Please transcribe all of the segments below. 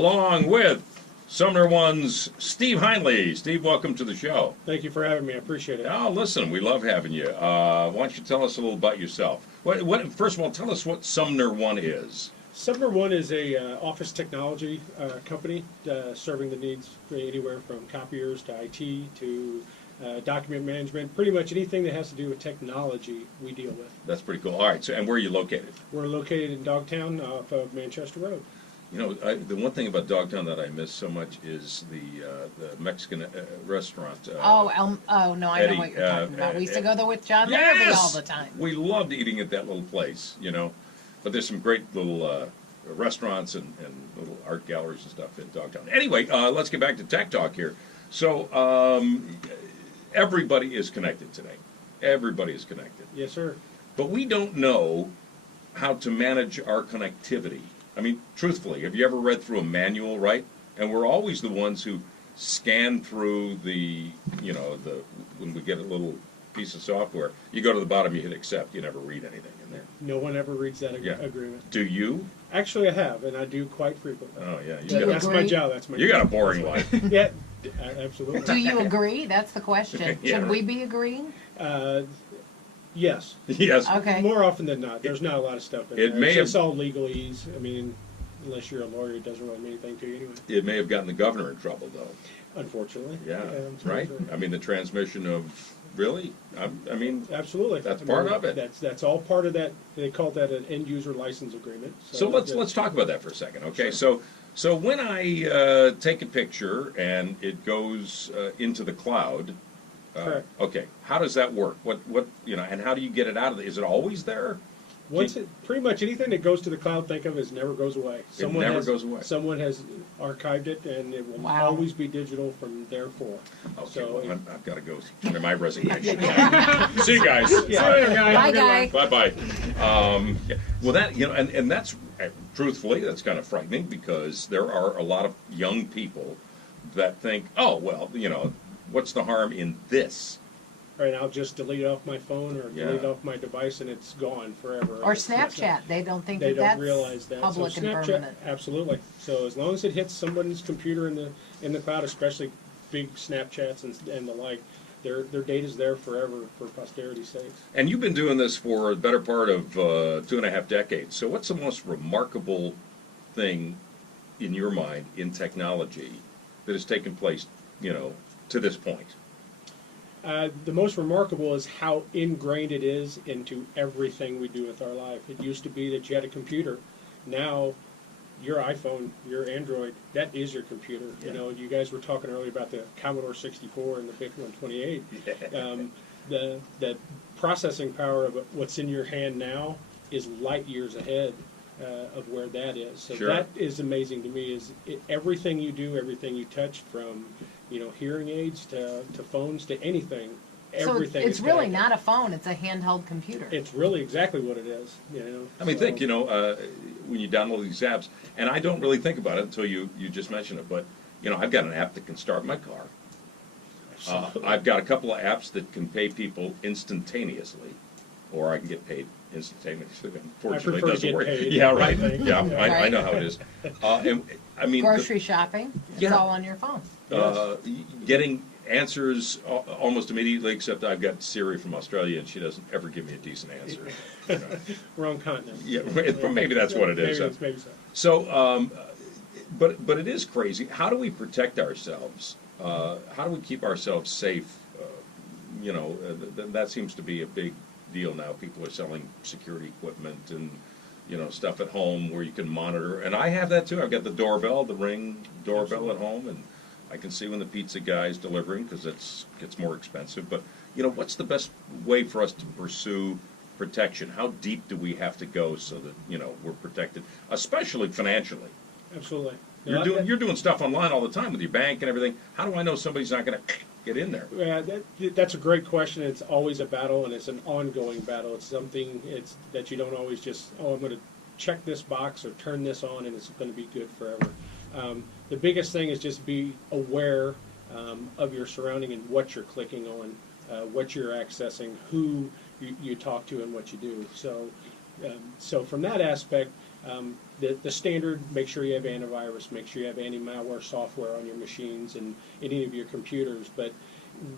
along with SumnerOne's Steve Heinley. Steve, welcome to the show. Thank you for having me. I appreciate it. Oh, listen, we love having you. Why don't you tell us a little about yourself? First of all, tell us what SumnerOne is. SumnerOne is a office technology company serving the needs anywhere from copiers to IT to document management. Pretty much anything that has to do with technology we deal with. That's pretty cool. All right, so and where are you located? We're located in Dogtown off of Manchester Road. You know, the one thing about Dogtown that I miss so much is the Mexican restaurant. No, I know Eddie, what you're talking about. We used to go there with John Larrabee all the time. We loved eating at that little place, you know. But there's some great little restaurants and little art galleries and stuff in Dogtown. Anyway, let's get back to Tech Talk here. So everybody is connected today. Everybody is connected. Yes, sir. But we don't know how to manage our connectivity. I mean, truthfully, have you ever read through a manual, right? And we're always the ones who scan through the, you know, when we get a little piece of software, you go to the bottom, you hit accept, you never read anything in there. No one ever reads that agreement. Do you? Actually, I have, and I do quite frequently. Oh, yeah. That's my job. That's my You job. got a boring life. Yeah, absolutely. Do you agree? That's the question. Yeah, Should right. we be agreeing? Yes. Yes. Okay. More often than not. There's not a lot of stuff in there. may It's all legalese. I mean, unless you're a lawyer, it doesn't really mean anything to you anyway. It may have gotten the governor in trouble, though. Unfortunately. Yeah, right? unfortunately. I mean, the transmission of, really? I mean, Absolutely. That's part of it. That's all part of that. They call that an end user license agreement. so let's talk about that for a second, okay? So when I take a picture and it goes into the cloud, Correct. okay, how does that work? What you know, and how do you get it out of there? Is it always there? Pretty much anything that goes to the cloud, think of as never goes away. Never goes away. Someone has archived it, and it will Wow. always be digital from there forth. Okay, So well, I've got to go under my resignation. See you guys. Bye, guy. Bye-bye. Yeah. Well, that, you know, and that's, truthfully, that's kind of frightening because there are a lot of young people that think, oh, well, you know, what's the harm in this? right, I'll just delete it off my phone or Yeah. delete it off my device, and it's gone forever. Or It's not- Snapchat. They don't think They that don't that's realize that. public so and Snapchat, permanent. absolutely. So as long as it hits someone's computer in the cloud, especially big Snapchats and the like, their data's there forever for posterity's sake. And you've been doing this for the better part of 2.5 decades. So what's the most remarkable thing in your mind in technology that has taken place, you know, to this point? The most remarkable is how ingrained it is into everything we do with our life. It used to be that you had a computer. Now, your iPhone, your Android, that is your computer. Yeah. You know, you guys were talking earlier about the Commodore 64 and the BIC 128. The processing power of what's in your hand now is light years ahead of where that is. So Sure. that is amazing to me. Everything you do, everything you touch, from hearing aids to phones to anything. So Everything. it's is really connected. not a phone. It's a handheld computer. It's really exactly what it is. I mean, So- think, you know, when you download these apps, and I don't really think about it until you just mention it, but, you know, I've got an app that can start my car. I've got a couple of apps that can pay people instantaneously, or I can get paid instantaneously. Unfortunately, it prefer to doesn't get work. paid, Yeah, I right. think. Yeah, I Right. know how it is. And I mean, Grocery shopping. It's Yeah. all on your phone. getting answers almost immediately, except I've got Siri from Australia, and she doesn't ever give me a decent answer. You know. Wrong continent. Yeah, maybe that's what it is. Maybe so. So, but it is crazy. How do we protect ourselves? How do we keep ourselves safe? You know, that seems to be a big deal now. People are selling security equipment and, you know, stuff at home where you can monitor. And I have that too. I've got the doorbell, the Ring doorbell at home, and I can see when the pizza guy is delivering because it gets more expensive. But, you know, what's the best way for us to pursue protection? How deep do we have to go so that, you know, we're protected, especially financially? Absolutely. You're doing stuff online all the time with your bank and everything. How do I know somebody's not going to get in there? Yeah, that's a great question. It's always a battle, and it's an ongoing battle. It's something that you don't always just, I'm going to check this box or turn this on, and it's going to be good forever. The biggest thing is just be aware of your surrounding and what you're clicking on, what you're accessing, who you talk to, and what you do. So So from that aspect, the standard, make sure you have antivirus, make sure you have anti-malware software on your machines and any of your computers. But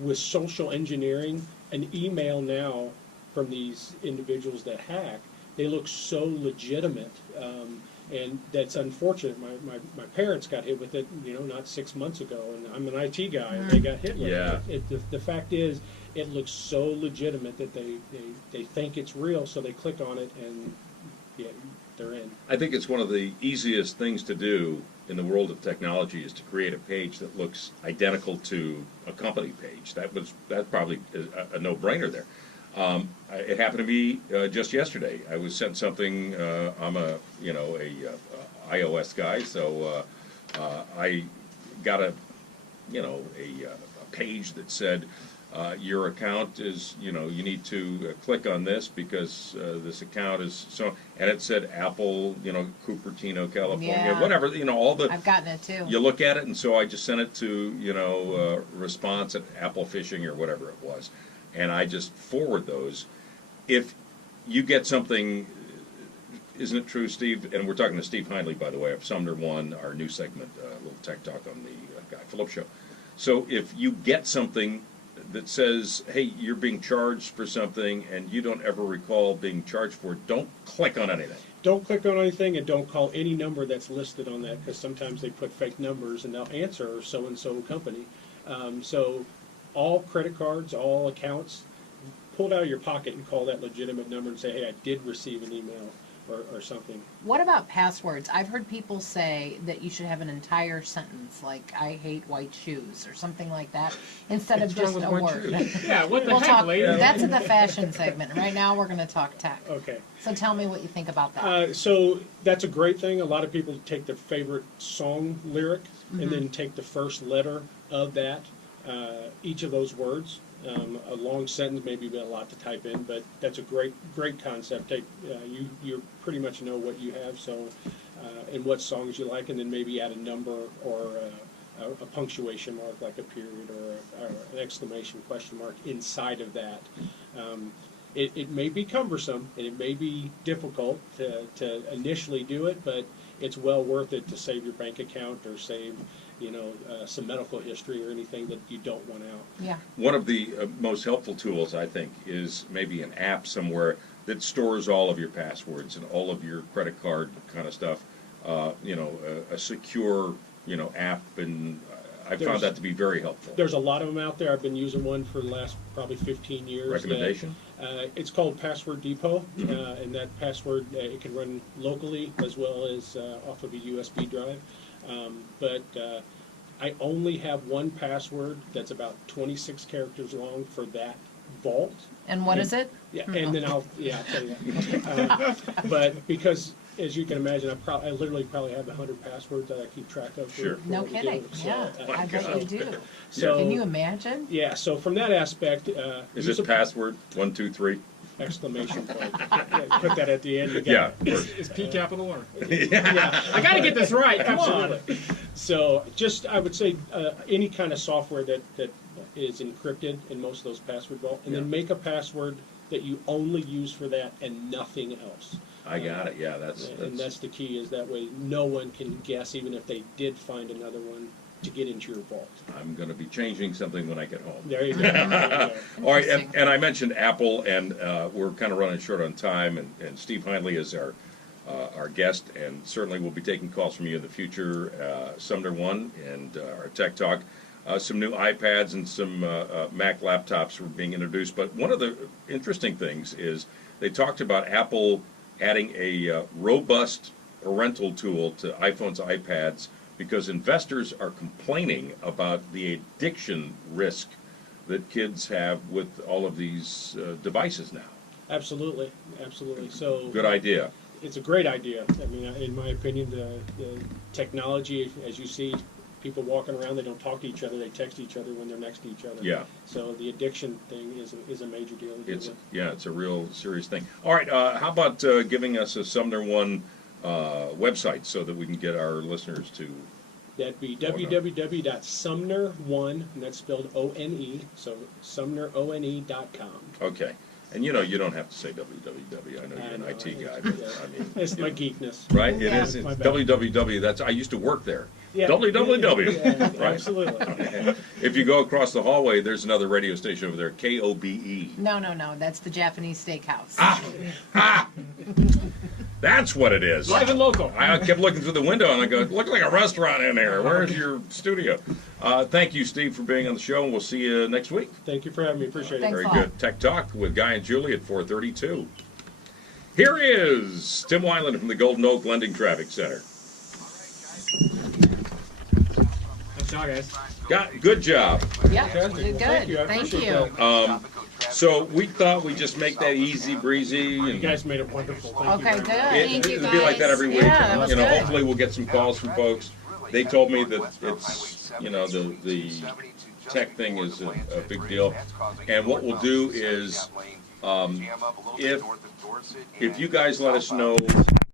with social engineering, an email now from these individuals that hack, they look so legitimate. And that's unfortunate. My parents got hit with it, not 6 months ago, and I'm an IT guy, and they got hit with it. The fact is, it looks so legitimate that they think it's real, so they click on it, and they're in. I think it's one of the easiest things to do in the world of technology is to create a page that looks identical to a company page. That's probably a no-brainer there. It happened to me just yesterday. I was sent something. I'm a iOS guy, so I got a page that said your account is you need to click on this because this account is so, and it said Apple, Cupertino, California, whatever, all the. I've gotten it too. You look at it, and so I just sent it to response at Apple Phishing or whatever it was. And I just forward those. If you get something, isn't it true, Steve? And we're talking to Steve Hindley, by the way, of SumnerOne, our new segment, little tech talk on the Guy Phillips Show. So if you get something that says, hey, you're being charged for something, and you don't ever recall being charged for it, don't click on anything. Don't click on anything, and don't call any number that's listed on that, because sometimes they put fake numbers, and they'll answer so-and-so company. So all credit cards, all accounts, pull it out of your pocket and call that legitimate number and say, hey, I did receive an email or something. What about passwords? I've heard people say that you should have an entire sentence, like "I hate white shoes" or something like that, instead of just a word. Yeah, what the We'll heck, talk. lady? That's in the fashion segment. Right now, we're going to talk tech. Okay. So tell me what you think about that. So that's a great thing. A lot of people take their favorite song lyric and then take the first letter of that, each of those words. A long sentence may be a lot to type in, but that's a great concept. You pretty much know what you have, so and what songs you like, and then maybe add a number or a punctuation mark, like a period or an exclamation question mark inside of that. It may be cumbersome and it may be difficult to initially do it, but it's well worth it to save your bank account or save some medical history or anything that you don't want out. Yeah. One of the most helpful tools, I think, is maybe an app somewhere that stores all of your passwords and all of your credit card kind of stuff. A secure, app, and I found that to be very helpful. There's a lot of them out there. I've been using one for the last probably 15 years. Recommendation? It's called Password Depot, and that password, it can run locally as well as off of a USB drive. But I only have one password that's about 26 characters long for that vault. And what is it? Yeah, and then I'll tell you that. But because, as you can imagine, I literally probably have 100 passwords that I keep track of. Sure. No what we kidding. do. So, Yeah, I bet you do. So, Can you imagine? Yeah, so from that aspect, Is use it a password 1, 2, 3? exclamation point. Yeah, put that at the end. You got Yeah, it. of course. Is P capital or? Yeah, I gotta get this right. Come absolutely. So I would say any kind of software that is encrypted in most of those password vault, and then make a password that you only use for that and nothing else. I got it. Yeah, And that's the key. Is that way no one can guess, even if they did find another one, to get into your vault. I'm going to be changing something when I get home. There you go. There you go. All right, and I mentioned Apple, and we're kind of running short on time, and Steve Hindley is our guest, and certainly we'll be taking calls from you in the future. SumnerOne and our Tech Talk. Some new iPads and some Mac laptops were being introduced, but one of the interesting things is they talked about Apple adding a robust parental tool to iPhones, iPads, because investors are complaining about the addiction risk that kids have with all of these devices now. Absolutely. So Good idea. it's a great idea. I mean, in my opinion, the technology, as you see, people walking around, they don't talk to each other, they text each other when they're next to each other. Yeah. So the addiction thing is a major deal. It's a real serious thing. All right, how about giving us a SumnerOne website so that we can get our listeners to... That'd be www.SumnerOne, and that's spelled O-N-E, so SumnerOne.com. Okay. And you know, you don't have to say www. I know you're an I know, IT guy, but I mean, It's you my know, geekness. right? It Yeah. is. It's My bad. www. That's I used to work there. Yeah. www. Yeah, Right? absolutely. If you go across the hallway, there's another radio station over there, KOBE. No, that's the Japanese steakhouse. Ah! That's what it is. Live and local. I kept looking through the window and I go, look like a restaurant in here. Where's your studio? Thank you, Steve, for being on the show, and we'll see you next week. Thank you for having me. Appreciate it. Thanks Very a lot. good. Tech Talk with Guy and Julie at 4:32. Here is Tim Weiland from the Golden Oak Lending Traffic Center. Nice job, guys. Good job. Yeah, Fantastic. you did Well, thank you. I good. Thank appreciate you. that. So we thought we'd just make that easy breezy. You And guys made it wonderful. Thank Okay, you good. very much. Thank you, it'll be like that guys. every week. Yeah, that was you know, good. hopefully we'll get some calls from folks. They told me that it's, you know, the tech thing is a big deal. And what we'll do is, if you guys let us know